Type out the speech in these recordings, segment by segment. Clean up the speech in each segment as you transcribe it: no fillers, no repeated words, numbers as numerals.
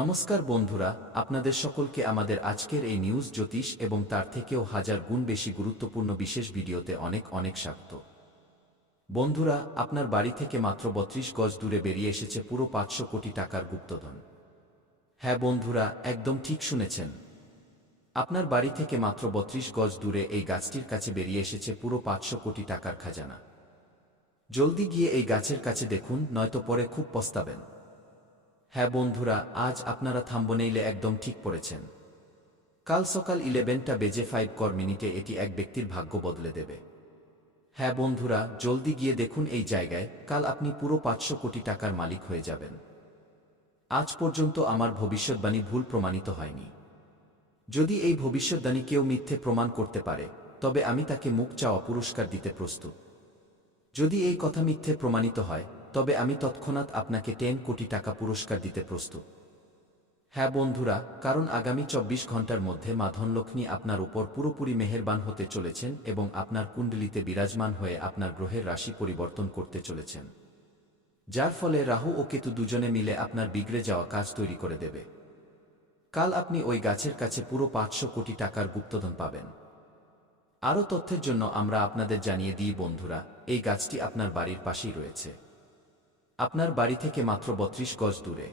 নমস্কার বন্ধুরা, আপনাদের সকলকে আমাদের আজকের এই নিউজ জ্যোতিষ এবং তার থেকেও হাজার গুণ বেশি গুরুত্বপূর্ণ বিশেষ ভিডিওতে অনেক অনেক স্বাগত। বন্ধুরা, আপনার বাড়ি থেকে মাত্র ৩২ গজ দূরে বেরিয়ে এসেছে পুরো ৫০০ কোটি টাকার গুপ্তধন। হ্যাঁ বন্ধুরা, একদম ঠিক শুনেছেন। আপনার বাড়ি থেকে মাত্র ৩২ গজ দূরে এই গাছটির কাছে বেরিয়ে এসেছে পুরো ৫০০ কোটি টাকার খাজানা। জলদি গিয়ে এই গাছের কাছে দেখুন, নয়তো পরে খুব পস্তাবেন। হ্যাঁ বন্ধুরা, আজ আপনারা থাম্বনেইলে একদম ঠিক পড়েছেন। কাল সকাল 11টা বেজে 5 এটি এক ব্যক্তির ভাগ্য বদলে দেবে। হ্যাঁ বন্ধুরা, জলদি গিয়ে দেখুন এই জায়গায়, কাল আপনি পুরো ৫০০ কোটি টাকার মালিক হয়ে যাবেন। আজ পর্যন্ত আমার ভবিষ্যৎবাণী ভুল প্রমাণিত হয়নি। যদি এই ভবিষ্যৎবাণী কেউ মিথ্যে প্রমাণ করতে পারে, তবে আমি তাকে মুখ চাওয়া পুরস্কার দিতে প্রস্তুত। যদি এই কথা মিথ্যে প্রমাণিত হয়, তবে আমি তৎক্ষণাৎ আপনাকে 10 কোটি টাকা পুরস্কার দিতে প্রস্তুত। হ্যাঁ বন্ধুরা, কারণ আগামী ২৪ ঘন্টার মধ্যে মা ধনলক্ষ্মী আপনার উপর পুরোপুরি মেহেরবান হতে চলেছেন এবং আপনার কুণ্ডলিতে বিরাজমান হয়ে আপনার গ্রহের রাশি পরিবর্তন করতে চলেছেন, যার ফলে রাহু ও কেতু দুজনে মিলে আপনার বিগড়ে যাওয়া কাজ তৈরি করে দেবে। কাল আপনি ওই গাছের কাছে পুরো ৫০০ কোটি টাকার গুপ্তধন পাবেন। আরও তথ্যের জন্য আমরা আপনাদের জানিয়ে দিই বন্ধুরা, এই গাছটি আপনার বাড়ির পাশেই রয়েছে, আপনার বাড়ি থেকে মাত্র ৩২ গজ দূরে।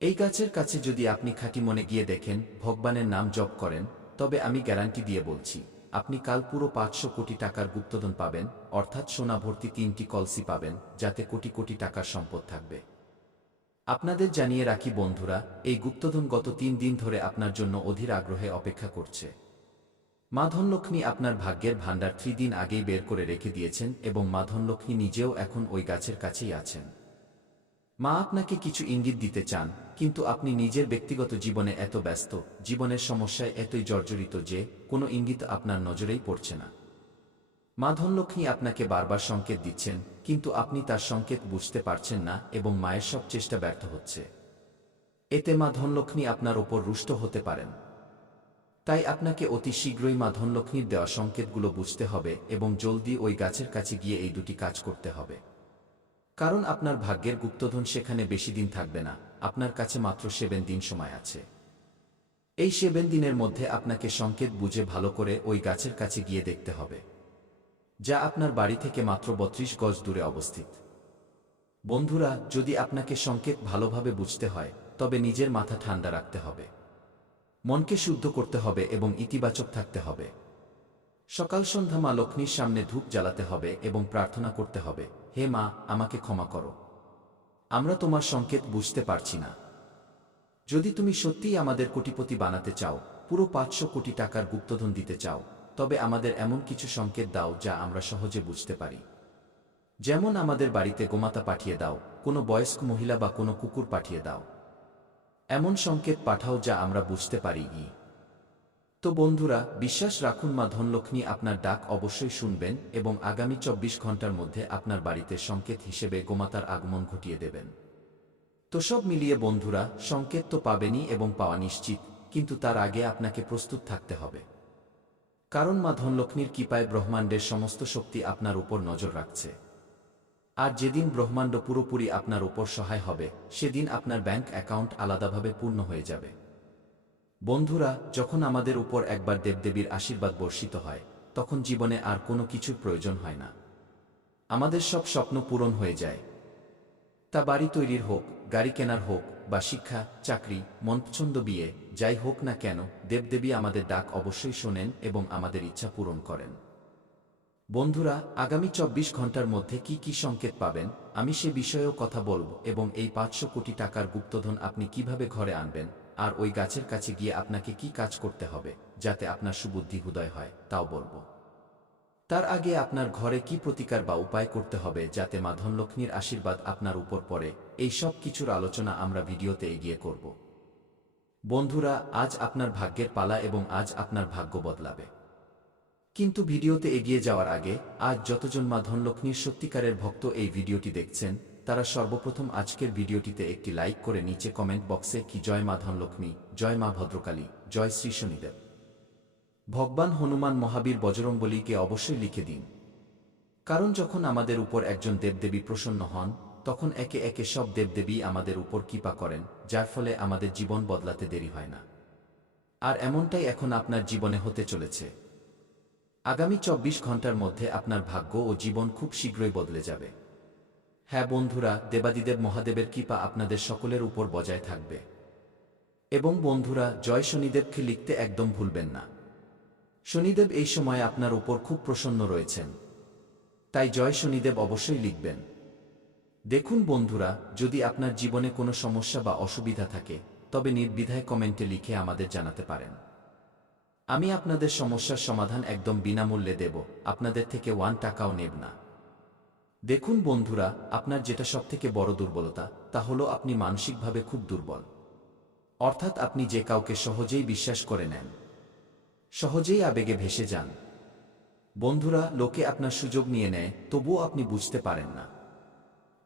এই গাছের কাছে যদি আপনি খাঁটি মনে গিয়ে দেখেন, ভগবানের নাম জপ করেন, তবে আমি গ্যারান্টি দিয়ে বলছি, আপনি কাল পুরো ৫০০ কোটি টাকার গুপ্তধন পাবেন, অর্থাৎ সোনা ভর্তি ৩টি কলসি পাবেন, যাতে কোটি কোটি টাকার সম্পদ থাকবে। আপনাদের জানিয়ে রাখি বন্ধুরা, এই গুপ্তধন গত ৩ দিন ধরে আপনার জন্য অধীর আগ্রহে অপেক্ষা করছে। মা ধনলক্ষ্মী আপনার ভাগ্যের ভাণ্ডার ৩ দিন আগেই বের করে রেখে দিয়েছেন এবং মা ধনলক্ষ্মী নিজেও এখন ওই গাছের কাছেই আছেন। মা আপনাকে কিছু ইঙ্গিত দিতে চান, কিন্তু আপনি নিজের ব্যক্তিগত জীবনে এত ব্যস্ত, জীবনের সমস্যায় এতই জর্জরিত যে কোনো ইঙ্গিত আপনার নজরেই পড়ছে না। মা ধনলক্ষ্মী আপনাকে বারবার সংকেত দিচ্ছেন, কিন্তু আপনি তার সংকেত বুঝতে পারছেন না এবং মায়ের সব চেষ্টা ব্যর্থ হচ্ছে। এতে মা ধনলক্ষ্মী আপনার ওপর রুষ্ট হতে পারেন। তাই আপনাকে অতি শীঘ্রই মা ধনলক্ষ্মীর দেওয়া সংকেতগুলো বুঝতে হবে এবং জলদি ওই গাছের কাছে গিয়ে এই দুটি কাজ করতে হবে। কারণ আপনার ভাগ্যের গুপ্তধন সেখানে বেশি দিন থাকবে না, আপনার কাছে মাত্র 7 দিন সময় আছে। এই 7 দিনের মধ্যে আপনাকে সংকেত বুঝে ভালো করে ওই গাছের কাছে গিয়ে দেখতে হবে, যা আপনার বাড়ি থেকে মাত্র ৩২ গজ দূরে অবস্থিত। বন্ধুরা, যদি আপনাকে সংকেত ভালোভাবে বুঝতে হয়, তবে নিজের মাথা ঠান্ডা রাখতে হবে, মনকে শুদ্ধ করতে হবে এবং ইতিবাচক থাকতে হবে। সকাল সন্ধ্যা মা লক্ষ্মীর সামনে ধূপ জ্বালাতে হবে এবং প্রার্থনা করতে হবে, হে মা, আমাকে ক্ষমা করো, আমরা তোমার সংকেত বুঝতে পারছি না। যদি তুমি সত্যিই আমাদের কোটিপতি বানাতে চাও, পুরো ৫০০ কোটি টাকার গুপ্তধন দিতে চাও, তবে আমাদের এমন কিছু সংকেত দাও যা আমরা সহজে বুঝতে পারি। যেমন আমাদের বাড়িতে গোমাতা পাঠিয়ে দাও, কোনো বয়স্ক মহিলা বা কোনো কুকুর পাঠিয়ে দাও। এমন সংকেত পাঠাও যা আমরা বুঝতে পারি। তো বন্ধুরা, বিশ্বাস রাখুন, মা ধনলক্ষ্মী আপনার ডাক অবশ্যই শুনবেন এবং আগামী ২৪ ঘন্টার মধ্যে আপনার বাড়িতে সংকেত হিসেবে গোমাতার আগমন ঘটিয়ে দেবেন। তো সব মিলিয়ে বন্ধুরা, সংকেত তো পাবেনই এবং পাওয়া নিশ্চিত, কিন্তু তার আগে আপনাকে প্রস্তুত থাকতে হবে। কারণ মা ধনলক্ষ্মীর কৃপায় ব্রহ্মাণ্ডের সমস্ত শক্তি আপনার উপর নজর রাখছে। আর যেদিন ব্রহ্মাণ্ড পুরোপুরি আপনার উপর সহায় হবে, সেদিন আপনার ব্যাংক অ্যাকাউন্ট আলাদাভাবে পূর্ণ হয়ে যাবে। বন্ধুরা, যখন আমাদের উপর একবার দেবদেবীর আশীর্বাদ বর্ষিত হয়, তখন জীবনে আর কোনো কিছুর প্রয়োজন হয় না। আমাদের সব স্বপ্ন পূরণ হয়ে যায়। তা বাড়ি তৈরির হোক, গাড়ি কেনার হোক, বা শিক্ষা, চাকরি, মনপছন্দ বিয়ে, যাই হোক না কেন, দেবদেবী আমাদের ডাক অবশ্যই শোনেন এবং আমাদের ইচ্ছা পূরণ করেন। বন্ধুরা, আগামী ২৪ ঘন্টার মধ্যে কি কি সংকেত পাবেন, আমি সে বিষয়েও কথা বলবো এবং এই ৫০০ কোটি টাকার গুপ্তধন আপনি কিভাবে ঘরে আনবেন, আর ওই গাছের কাছে গিয়ে আপনাকে কি কাজ করতে হবে যাতে আপনার সুবুদ্ধি উদয় হয়, তাও বলবো। তার আগে আপনার ঘরে কি প্রতিকার বা উপায় করতে হবে যাতে মা ধনলক্ষ্মীর আশীর্বাদ আপনার উপর পড়ে, এই সব কিছুর আলোচনা আমরা ভিডিওতে এগিয়ে করব। বন্ধুরা, আজ আপনার ভাগ্যের পালা এবং আজ আপনার ভাগ্য বদলাবে। কিন্তু ভিডিওতে এগিয়ে যাওয়ার আগে, আজ যতজন মা ধনলক্ষ্মীর সত্যিকারের ভক্ত এই ভিডিওটি দেখছেন, তারা সর্বপ্রথম আজকের ভিডিওটিতে একটি লাইক করে নিচে কমেন্ট বক্সে কি জয় মা ধনলক্ষ্মী, জয় মা ভদ্রকালী, জয় শ্রী শনিদেব, ভগবান হনুমান, মহাবীর, বজরংবলীকে অবশ্যই লিখে দিন। কারণ যখন আমাদের উপর একজন দেবদেবী প্রসন্ন হন, তখন একে একে সব দেবদেবী আমাদের উপর কৃপা করেন, যার ফলে আমাদের জীবন বদলাতে দেরি হয় না। আর এমনটাই এখন আপনার জীবনে হতে চলেছে। আগামী ২৪ ঘন্টার মধ্যে আপনার ভাগ্য ও জীবন খুব শীঘ্রই বদলে যাবে। হ্যাঁ বন্ধুরা, দেবাদিদেব মহাদেবের কৃপা আপনাদের সকলের উপর বজায় থাকবে। এবং বন্ধুরা, জয় শনিদেবকে লিখতে একদম ভুলবেন না। শনিদেব এই সময় আপনার উপর খুব প্রসন্ন রয়েছেন, তাই জয় শনিদেব অবশ্যই লিখবেন। দেখুন বন্ধুরা, যদি আপনার জীবনে কোনো সমস্যা বা অসুবিধা থাকে তবে নির্দ্বিধায় কমেন্টে লিখে আমাদের জানাতে পারেন। আমি আপনাদের সমস্যার সমাধান একদম বিনামূল্যে দেব, আপনাদের থেকে 1 টাকাও নেব না। দেখুন বন্ধুরা, আপনার যেটা সবথেকে বড় দুর্বলতা তা হলো আপনি মানসিকভাবে খুব দুর্বল। অর্থাৎ আপনি যে কাউকে সহজেই বিশ্বাস করে নেন, সহজেই আবেগে ভেসে যান। বন্ধুরা, লোকে আপনার সুযোগ নিয়ে নেয়, তবুও আপনি বুঝতে পারেন না।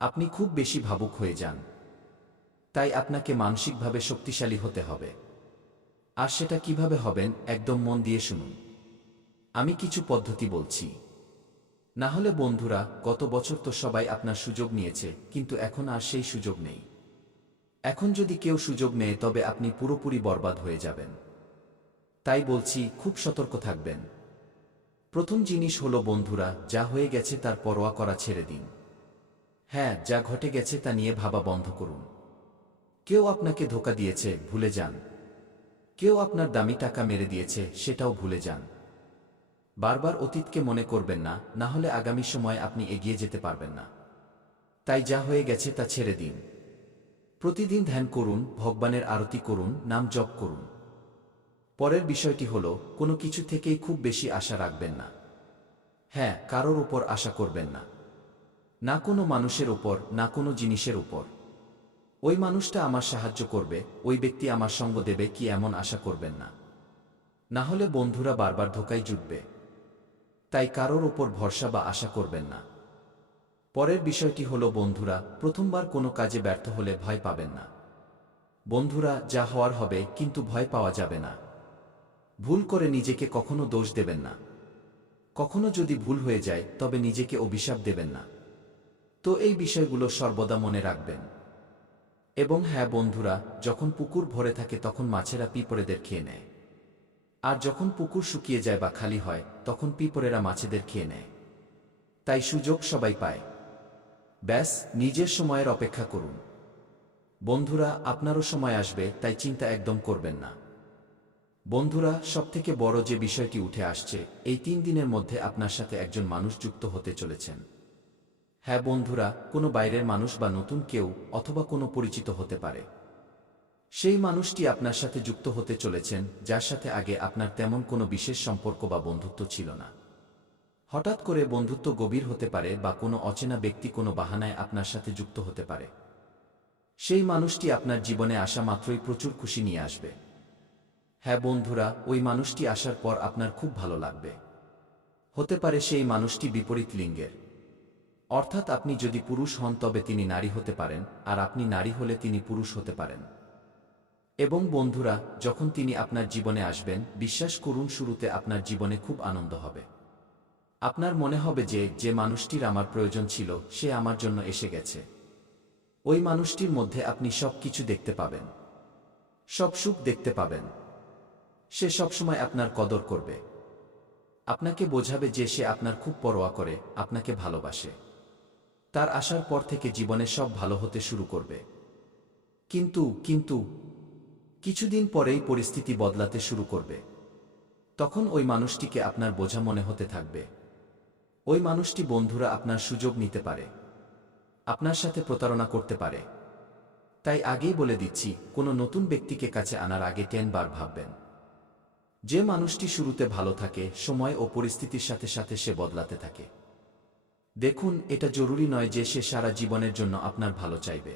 আপনি খুব বেশি ভাবুক হয়ে যান। তাই আপনাকে মানসিকভাবে শক্তিশালী হতে হবে। আর সেটা কিভাবে হবেন, একদম মন দিয়ে শুনুন। আমি কিছু পদ্ধতি বলছি। না হলে বন্ধুরা, গত বছর তো সবাই আপনার সুযোগ নিয়েছে, কিন্তু এখন আর সেই সুযোগ নেই। এখন যদি কেউ সুযোগ নেয় তবে আপনি পুরোপুরি বরবাদ হয়ে যাবেন। তাই বলছি, খুব সতর্ক থাকবেন। প্রথম জিনিস হলো বন্ধুরা, যা হয়ে গেছে তার পরোয়া করা ছেড়ে দিন। হ্যাঁ, যা ঘটে গেছে তা নিয়ে ভাবা বন্ধ করুন। কেউ আপনাকে ধোঁকা দিয়েছে, ভুলে যান। কেউ আপনার দামি টাকা মেরে দিয়েছে, সেটাও ভুলে যান। বারবার অতীতকে মনে করবেন না, না হলে আগামী সময়ে আপনি এগিয়ে যেতে পারবেন না। তাই যা হয়ে গেছে তা ছেড়ে দিন। প্রতিদিন ধ্যান করুন, ভগবানের আরতি করুন, নাম জপ করুন। পরের বিষয়টি হলো, কোনো কিছু থেকেই খুব বেশি আশা রাখবেন না। হ্যাঁ, কারোর উপর আশা করবেন না। না কোনো মানুষের উপর, না কোনো জিনিসের উপর। ওই মানুষটা আমার সাহায্য করবে, ওই ব্যক্তি আমার সঙ্গ দেবে, কি এমন আশা করবেন না। না হলে বন্ধুরা বারবার ধোঁকায় জুটবে। তাই কারোর ওপর ভরসা বা আশা করবেন না। পরের বিষয়টি হলো বন্ধুরা, প্রথমবার কোনো কাজে ব্যর্থ হলে ভয় পাবেন না। বন্ধুরা, যা হওয়ার হবে, কিন্তু ভয় পাওয়া যাবে না। ভুল করে নিজেকে কখনো দোষ দেবেন না। কখনো যদি ভুল হয়ে যায় তবে নিজেকে অভিশাপ দেবেন না। তো এই বিষয়গুলো সর্বদা মনে রাখবেন। এবং হ্যাঁ বন্ধুরা, যখন পুকুর ভরে থাকে তখন মাছেরা পিঁপড়েদের খেয়ে নেয়। আর যখন পুকুর শুকিয়ে যায় বা খালি হয় তখন পিঁপড়েরা মাছেদের খেয়ে নেয়। তাই সুযোগ সবাই পায়। ব্যাস, নিজের সময়ের অপেক্ষা করুন। বন্ধুরা, আপনারও সময় আসবে, তাই চিন্তা একদম করবেন না। বন্ধুরা, সবথেকে বড় যে বিষয়টি উঠে আসছে, এই 3 দিনের মধ্যে আপনার সাথে একজন মানুষ যুক্ত হতে চলেছেন। হ্যাঁ বন্ধুরা, কোনো বাইরের মানুষ বা নতুন কেউ, অথবা কোনো পরিচিত হতে পারে। সেই মানুষটি আপনার সাথে যুক্ত হতে চলেছেন, যার সাথে আগে আপনার তেমন কোনো বিশেষ সম্পর্ক বা বন্ধুত্ব ছিল না। হঠাৎ করে বন্ধুত্ব গভীর হতে পারে বা কোনো অচেনা ব্যক্তি কোনো বাহানায় আপনার সাথে যুক্ত হতে পারে। সেই মানুষটি আপনার জীবনে আসা মাত্রই প্রচুর খুশি নিয়ে আসবে। হ্যাঁ বন্ধুরা, ওই মানুষটি আসার পর আপনার খুব ভালো লাগবে। হতে পারে সেই মানুষটি বিপরীত লিঙ্গের। অর্থাৎ আপনি যদি পুরুষ হন তবে তিনি নারী হতে পারেন, আর আপনি নারী হলে তিনি পুরুষ হতে পারেন। এবং বন্ধুরা, যখন তিনি আপনার জীবনে আসবেন, বিশ্বাস করুন শুরুতে আপনার জীবনে খুব আনন্দ হবে। আপনার মনে হবে যে, যে মানুষটির আমার প্রয়োজন ছিল সে আমার জন্য এসে গেছে। ওই মানুষটির মধ্যে আপনি সব কিছু দেখতে পাবেন, সব সুখ দেখতে পাবেন। সে সবসময় আপনার কদর করবে। আপনাকে বোঝাবে যে সে আপনার খুব পরোয়া করে, আপনাকে ভালোবাসে। তার আসার পর থেকে জীবনে সব ভালো হতে শুরু করবে। কিন্তু কিছুদিন পরেই পরিস্থিতি বদলাতে শুরু করবে। তখন ওই মানুষটিকে আপনার বোঝা মনে হতে থাকবে। ওই মানুষটি বন্ধুরা আপনার সুযোগ নিতে পারে, আপনার সাথে প্রতারণা করতে পারে। তাই আগেই বলে দিচ্ছি, কোনো নতুন ব্যক্তিকে কাছে আনার আগে 10 বার ভাববেন। যে মানুষটি শুরুতে ভালো থাকে, সময় ও পরিস্থিতির সাথে সাথে সে বদলাতে থাকে। দেখুন, এটা জরুরি নয় যে সে সারা জীবনের জন্য আপনার ভালো চাইবে।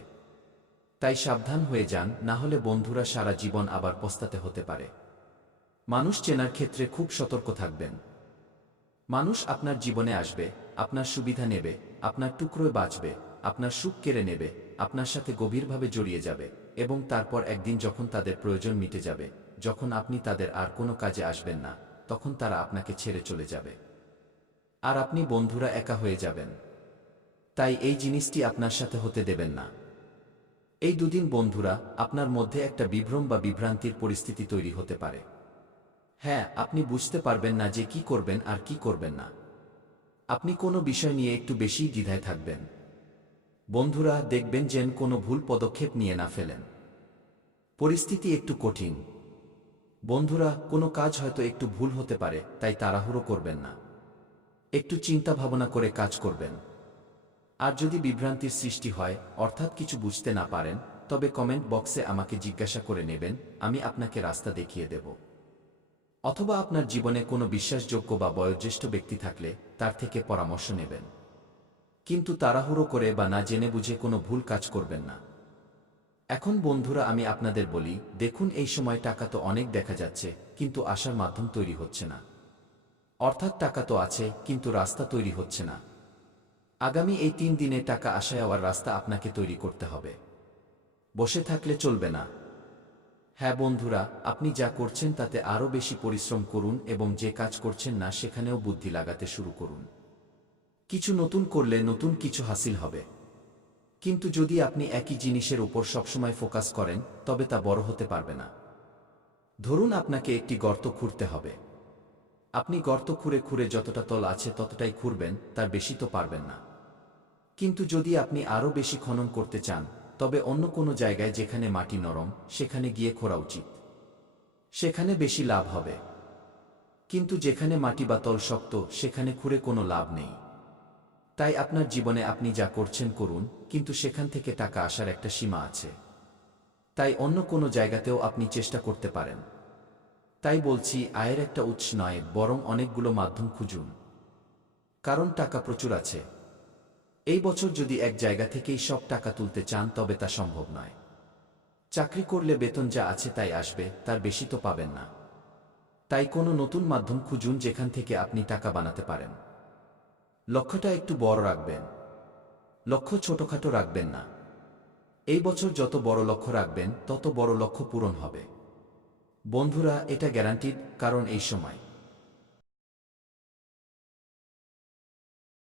তাই সাবধান হয়ে যান, না হলে বন্ধুরা সারা জীবন আবার পস্তাতে হতে পারে। মানুষ চেনার ক্ষেত্রে খুব সতর্ক থাকবেন। মানুষ আপনার জীবনে আসবে, আপনার সুবিধা নেবে, আপনার টুকরোয় বাঁচবে, আপনার সুখ কেড়ে নেবে, আপনার সাথে গভীরভাবে জড়িয়ে যাবে, এবং তারপর একদিন যখন তাদের প্রয়োজন মিটে যাবে, যখন আপনি তাদের আর কোনো কাজে আসবেন না, তখন তারা আপনাকে ছেড়ে চলে যাবে। আর আপনি বন্ধুরা একা হয়ে যাবেন। তাই এই জিনিসটি আপনার সাথে হতে দেবেন না। এই দুদিন বন্ধুরা আপনার মধ্যে একটা বিভ্রম বা বিভ্রান্তির পরিস্থিতি তৈরি হতে পারে। হ্যাঁ, আপনি বুঝতে পারবেন না যে কি করবেন আর কি করবেন না। আপনি কোনো বিষয় নিয়ে একটু বেশি দ্বিধায় থাকবেন। বন্ধুরা দেখবেন যেন কোনো ভুল পদক্ষেপ নিয়ে না ফেলেন। পরিস্থিতি একটু কঠিন। বন্ধুরা কোনো কাজ হয়তো একটু ভুল হতে পারে, তাই তাড়াহুড়ো করবেন না। একটু চিন্তা ভাবনা করে কাজ করবেন। আর যদি বিভ্রান্তির সৃষ্টি হয়, অর্থাৎ কিছু বুঝতে না পারেন, তবে কমেন্ট বক্সে আমাকে জিজ্ঞাসা করে নেবেন, আমি আপনাকে রাস্তা দেখিয়ে দেব। অথবা আপনার জীবনে কোনো বিশ্বাসযোগ্য বা বয়োজ্যেষ্ঠ ব্যক্তি থাকলে তার থেকে পরামর্শ নেবেন। কিন্তু তাড়াহুড়ো করে বা না জেনে বুঝে কোনো ভুল কাজ করবেন না। এখন বন্ধুরা আমি আপনাদের বলি, দেখুন এই সময় টাকা তো অনেক দেখা যাচ্ছে, কিন্তু আসার মাধ্যম তৈরি হচ্ছে না। অর্থাৎ টাকা তো আছে, কিন্তু রাস্তা তৈরি হচ্ছে না। আগামী এই 3 দিনে টাকা আসা যাওয়ার রাস্তা আপনাকে তৈরি করতে হবে। বসে থাকলে চলবে না। হ্যাঁ বন্ধুরা, আপনি যা করছেন তাতে আরও বেশি পরিশ্রম করুন এবং যে কাজ করছেন না সেখানেও বুদ্ধি লাগাতে শুরু করুন। কিছু নতুন করলে নতুন কিছু হাসিল হবে। কিন্তু যদি আপনি একই জিনিসের উপর সবসময় ফোকাস করেন, তবে তা বড় হতে পারবে না। ধরুন আপনাকে একটি গর্ত খুঁড়তে হবে। আপনি গর্ত খুঁড়ে খুঁড়ে যতটা তল আছে ততটাই খুঁড়বেন, তার বেশি তো পারবেন না। কিন্তু যদি আপনি আরও বেশি খনন করতে চান, তবে অন্য কোনো জায়গায় যেখানে মাটি নরম সেখানে গিয়ে খোঁড়া উচিত। সেখানে বেশি লাভ হবে। কিন্তু যেখানে মাটি বা তল শক্ত সেখানে খুঁড়ে কোনো লাভ নেই। তাই আপনার জীবনে আপনি যা করছেন করুন, কিন্তু সেখান থেকে টাকা আসার একটা সীমা আছে। তাই অন্য কোনো জায়গাতেও আপনি চেষ্টা করতে পারেন। তাই বলছি, আয়ের একটা উৎস নয়, বরং অনেকগুলো মাধ্যম খুঁজুন। কারণ টাকা প্রচুর আছে। এই বছর যদি এক জায়গা থেকেই সব টাকা তুলতে চান তবে তা সম্ভব নয়। চাকরি করলে বেতন যা আছে তাই আসবে, তার বেশি তো পাবেন না। তাই কোনো নতুন মাধ্যম খুঁজুন যেখান থেকে আপনি টাকা বানাতে পারেন। লক্ষ্যটা একটু বড় রাখবেন। লক্ষ্য ছোটখাটো রাখবেন না। এই বছর যত বড় লক্ষ্য রাখবেন তত বড় লক্ষ্য পূরণ হবে। বন্ধুরা এটা গ্যারান্টিড, কারণ এই সময়